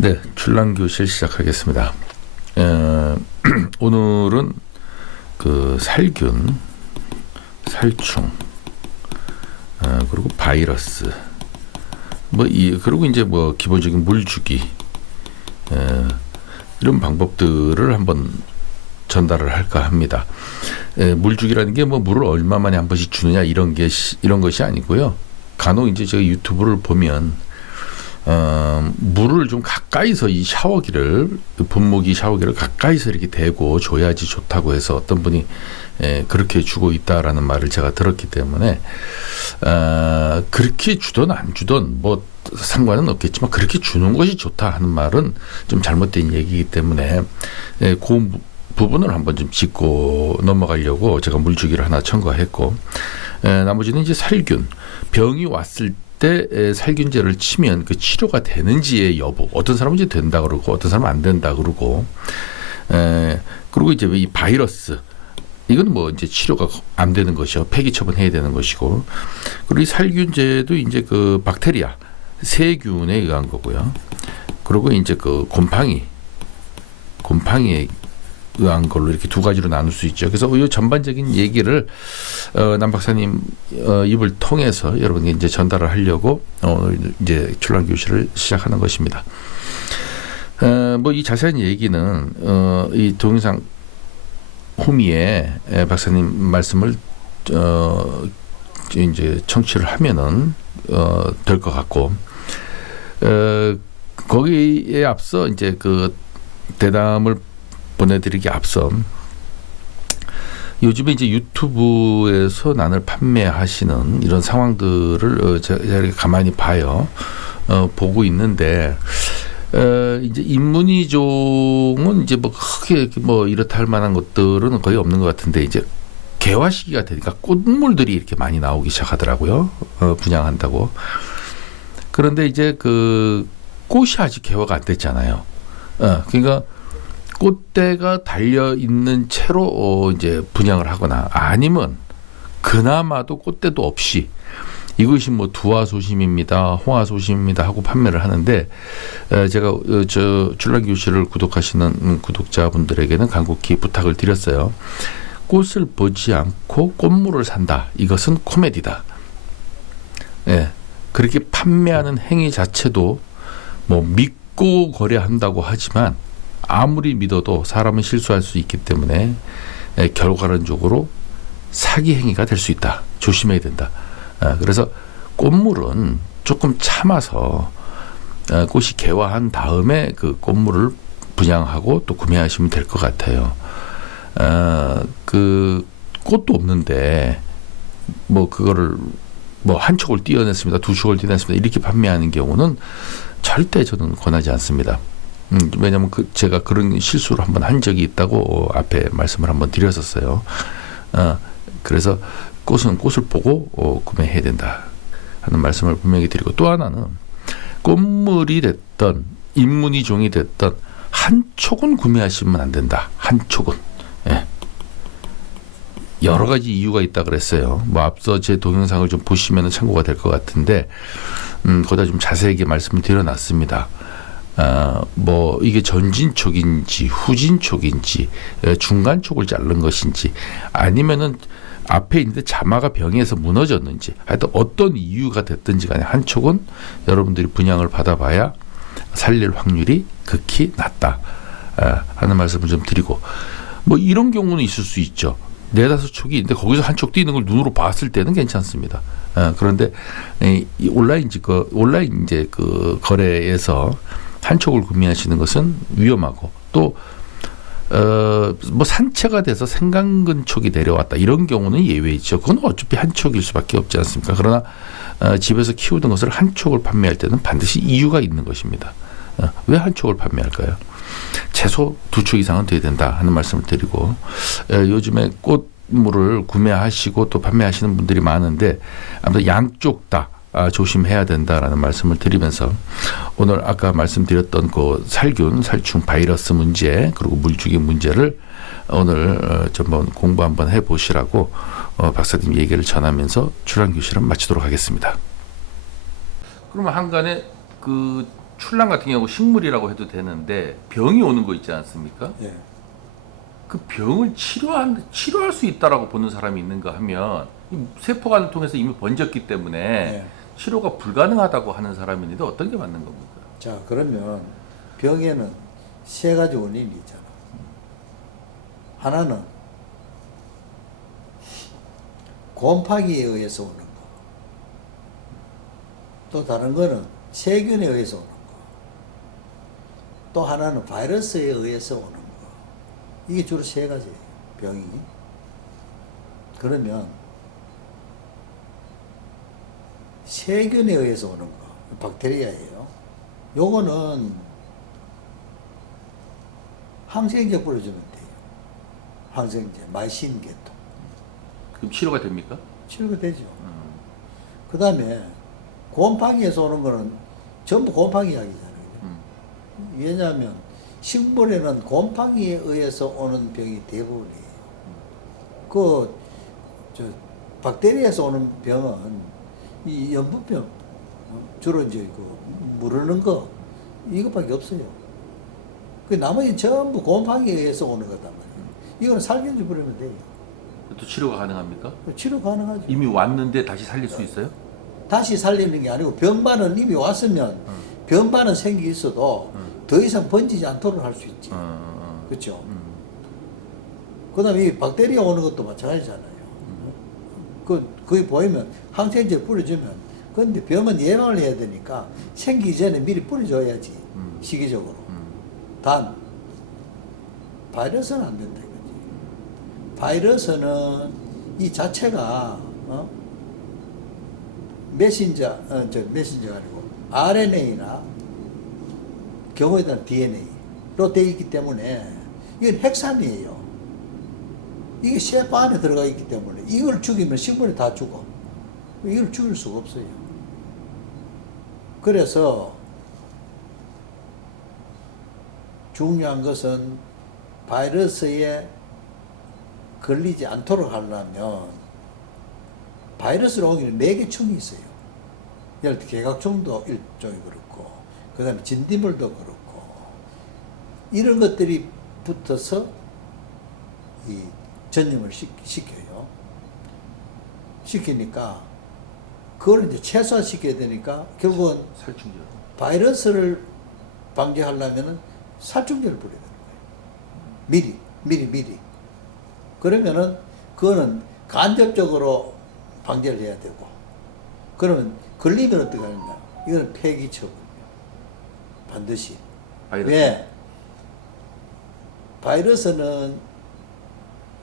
네, 출랑교실 시작하겠습니다. 오늘은 그 살균, 살충, 그리고 바이러스, 그리고 이제 기본적인 물주기, 이런 방법들을 한번 전달을 할까 합니다. 물주기라는 게 물을 얼마 만에 한 번씩 주느냐 이런 것이 아니고요. 간혹 이제 제가 유튜브를 보면 물을 좀 가까이서 이 샤워기를, 분무기 샤워기를 가까이서 이렇게 대고 줘야지 좋다고 해서 어떤 분이 그렇게 주고 있다라는 말을 제가 들었기 때문에 그렇게 주든 안 주든 상관은 없겠지만 그렇게 주는 것이 좋다 하는 말은 좀 잘못된 얘기이기 때문에 그 부분을 한번 좀 짚고 넘어가려고 제가 물주기를 하나 첨가했고, 나머지는 이제 살균, 병이 왔을 때 살균제를 치면 그 치료가 되는지의 여부, 어떤 사람은 이제 된다 그러고 어떤 사람은 안 된다 그러고, 그리고 이제 이 바이러스, 이건 이제 치료가 안 되는 것이요, 폐기 처분해야 되는 것이고, 그리고 이 살균제도 이제 그 박테리아, 세균에 의한 거고요. 그리고 이제 그 곰팡이에 의한 걸로 이렇게 두 가지로 나눌 수 있죠. 그래서 이 전반적인 얘기를 남 박사님 입을 통해서 여러분께 이제 전달을 하려고 이제 출랑교실을 시작하는 것입니다. 이 자세한 얘기는 이 동영상 후미에 박사님 말씀을 이제 청취를 하면은 될 것 같고, 거기에 앞서 이제 그 대담을 보내드리기 앞서, 요즘에 이제 유튜브에서 난을 판매하시는 이런 상황들을 제가 이렇게 가만히 보고 있는데, 이제 인문이종은 이제 크게 이렇다 할 만한 것들은 거의 없는 것 같은데, 이제 개화 시기가 되니까 꽃물들이 이렇게 많이 나오기 시작하더라고요. 분양한다고. 그런데 이제 그 꽃이 아직 개화가 안 됐잖아요. 그러니까 꽃대가 달려 있는 채로 이제 분양을 하거나, 아니면 그나마도 꽃대도 없이 이것이 두화소심입니다, 홍화소심입니다 하고 판매를 하는데, 제가 저 출랑교실을 구독하시는 구독자분들에게는 간곡히 부탁을 드렸어요. 꽃을 보지 않고 꽃물을 산다, 이것은 코미디다. 그렇게 판매하는 행위 자체도 믿고 거래한다고 하지만, 아무리 믿어도 사람은 실수할 수 있기 때문에 결과론적으로 사기 행위가 될 수 있다. 조심해야 된다. 그래서 꽃물은 조금 참아서 꽃이 개화한 다음에 그 꽃물을 분양하고 또 구매하시면 될 것 같아요. 그 꽃도 없는데 그거를 한 촉을 띄어냈습니다, 두 촉을 띄어냈습니다, 이렇게 판매하는 경우는 절대 저는 권하지 않습니다. 왜냐하면 제가 그런 실수를 한번 한 적이 있다고 앞에 말씀을 한번 드렸었어요. 그래서 꽃은 꽃을 보고 구매해야 된다 하는 말씀을 분명히 드리고, 또 하나는 꽃물이 됐던 인문이종이 됐던 한 촉은 구매하시면 안 된다. 한 촉은. 여러 가지 이유가 있다 그랬어요. 앞서 제 동영상을 좀 보시면 참고가 될 것 같은데, 거기다 좀 자세하게 말씀을 드려놨습니다. 이게 전진촉인지 후진촉인지 중간촉을 자른 것인지, 아니면은 앞에 있는데 자마가 병에서 무너졌는지, 하여튼 어떤 이유가 됐든지 간에 한 촉은 여러분들이 분양을 받아봐야 살릴 확률이 극히 낮다 하는 말씀을 좀 드리고, 이런 경우는 있을 수 있죠. 4-5 촉이 있는데 거기서 한 촉 뛰는 걸 눈으로 봤을 때는 괜찮습니다. 그런데 온라인 이제 그 거래에서 한 촉을 구매하시는 것은 위험하고, 또 산채가 돼서 생강근 촉이 내려왔다, 이런 경우는 예외이죠. 그건 어차피 한 촉일 수밖에 없지 않습니까? 그러나 집에서 키우던 것을 한 촉을 판매할 때는 반드시 이유가 있는 것입니다. 왜 한 촉을 판매할까요? 최소 2촉 이상은 돼야 된다 하는 말씀을 드리고, 요즘에 꽃물을 구매하시고 또 판매하시는 분들이 많은데, 아무튼 양쪽 다 조심해야 된다라는 말씀을 드리면서, 오늘 아까 말씀드렸던 그 살균, 살충, 바이러스 문제, 그리고 물주기 문제를 오늘 한번 공부 한번 해보시라고 박사님 얘기를 전하면서 출랑교실은 마치도록 하겠습니다. 그러면 한간에 그 출랑 같은 경우 식물이라고 해도 되는데 병이 오는 거 있지 않습니까? 예. 그 병을 치료할 수 있다라고 보는 사람이 있는가 하면 이 세포관을 통해서 이미 번졌기 때문에 예. 치료가 불가능하다고 하는 사람이 있는데 어떤 게 맞는 겁니까? 자, 그러면 병에는 세 가지 원인이 있잖아. 하나는 곰팡이에 의해서 오는 거. 또 다른 거는 세균에 의해서 오는 거. 또 하나는 바이러스에 의해서 오는 거. 이게 주로 세 가지예요, 병이. 그러면 세균에 의해서 오는 거, 박테리아예요. 요거는 항생제 뿌려주면 돼요. 항생제, 마이신 계통. 그럼 치료가 됩니까? 치료가 되죠. 그 다음에 곰팡이에서 오는 거는 전부 곰팡이 약이잖아요. 왜냐하면 식물에는 곰팡이에 의해서 오는 병이 대부분이에요. 박테리아에서 오는 병은 이 연부병, 주로 이제 무르는 거, 이것밖에 없어요. 그 나머지 전부 곰팡이에 의해서 오는 거단 말이에요. 이거는 살균제 뿌리면 돼요. 또 치료가 가능합니까? 치료 가능하죠. 이미 왔는데 다시 살릴 수 있어요? 다시 살리는 게 아니고 병반은 이미 왔으면 병반은 생기 있어도 더 이상 번지지 않도록 할 수 있지. 그렇죠? 그 다음에 이 박테리아 오는 것도 마찬가지잖아요. 거기 보이면 항생제 뿌려주면, 근데 병은 예방을 해야 되니까 생기기 전에 미리 뿌려줘야지. 시기적으로. 단, 바이러스는 안 된다 이거지. 바이러스는 이 자체가, 메신저가 아니고 RNA나 경우에 따른 DNA로 되어 있기 때문에 이건 핵산이에요. 이게 셰프 안에 들어가 있기 때문에 이걸 죽이면 식물이 다 죽어. 이걸 죽일 수가 없어요. 그래서 중요한 것은 바이러스에 걸리지 않도록 하려면 바이러스로 옮기는 4개 층이 있어요. 예를 들어 개각충도 일종이 그렇고, 그 다음에 진딧물도 그렇고, 이런 것들이 붙어서 이 전염을 시켜요. 시키니까 그걸 이제 최소화시켜야 되니까 결국은 살충제. 바이러스를 방지하려면은 살충제를 뿌려야 되는 거예요. 미리. 그러면은 그거는 간접적으로 방제를 해야 되고, 그러면 걸리면 어떻게 하느냐? 이거는 폐기처분이에요. 반드시. 바이러스. 왜? 바이러스는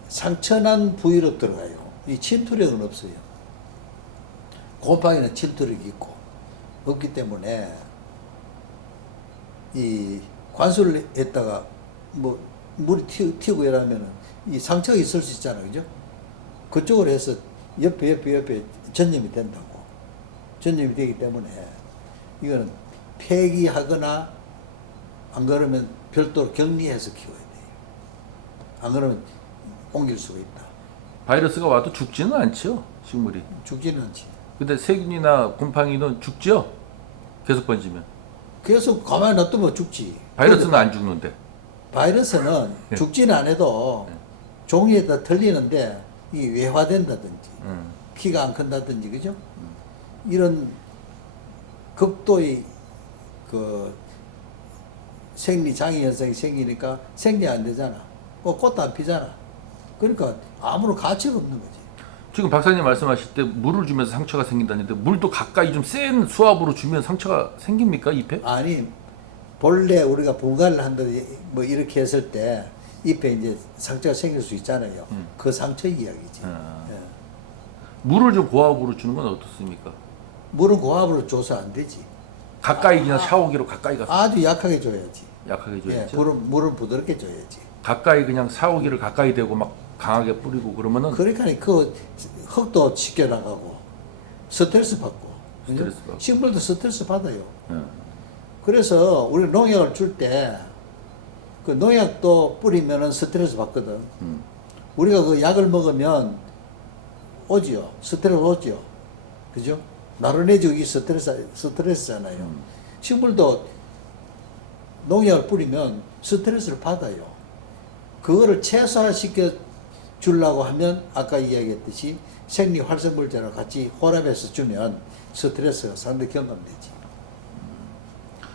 상처난 부위로 들어가요. 이 침투력은 없어요. 곰팡이는 침투력이 있고, 없기 때문에 이 관수를 했다가 뭐 물이 튀고 이러면은 이 상처가 있을 수 있잖아요. 그죠? 그쪽으로 해서 옆에 전염이 된다고. 전염이 되기 때문에 이거는 폐기하거나 안 그러면 별도로 격리해서 키워야 돼요. 안 그러면 옮길 수가 있다. 바이러스가 와도 죽지는 않죠, 식물이. 죽지는 않지. 근데 세균이나 곰팡이는 죽죠? 계속 번지면. 계속 가만히 놔두면 죽지. 바이러스는 안 죽는데. 바이러스는 죽지는 않아도 종이에 다 틀리는데 이 외화된다든지 키가 안 큰다든지, 그죠? 이런 극도의 그 생리 장애 현상이 생기니까 생리 안 되잖아. 꽃도 안 피잖아. 그러니까 아무런 가치가 없는 거지. 지금 박사님 말씀하실 때 물을 주면서 상처가 생긴다는데 물도 가까이 좀 센 수압으로 주면 상처가 생깁니까, 잎에? 아니, 본래 우리가 분갈을 한다 뭐 이렇게 했을 때 잎에 이제 상처가 생길 수 있잖아요. 그 상처 이야기지. 예. 물을 좀 고압으로 주는 건 어떻습니까? 물은 고압으로 줘서 안 되지. 가까이 그냥 샤워기로 가까이 가서 아주 약하게 줘야지. 약하게 예, 줘야죠. 물은 부드럽게 줘야지. 가까이 그냥 샤워기를 가까이 대고 막 강하게 뿌리고 그러면은 그러니까 그 흙도 씻겨나가고 스트레스 받고. 스트레스 받고. 식물도 스트레스 받아요. 예. 그래서 우리 농약을 줄 때 그 농약도 뿌리면은 스트레스 받거든. 우리가 그 약을 먹으면 오지요. 스트레스 오지요. 그죠? 나른해지고 이 스트레스잖아요. 식물도 농약을 뿌리면 스트레스를 받아요. 그거를 최소화시켜 주려고 하면 아까 이야기했듯이 생리활성물질을 같이 혼합해서 주면 스트레스가 상당히 경감되지.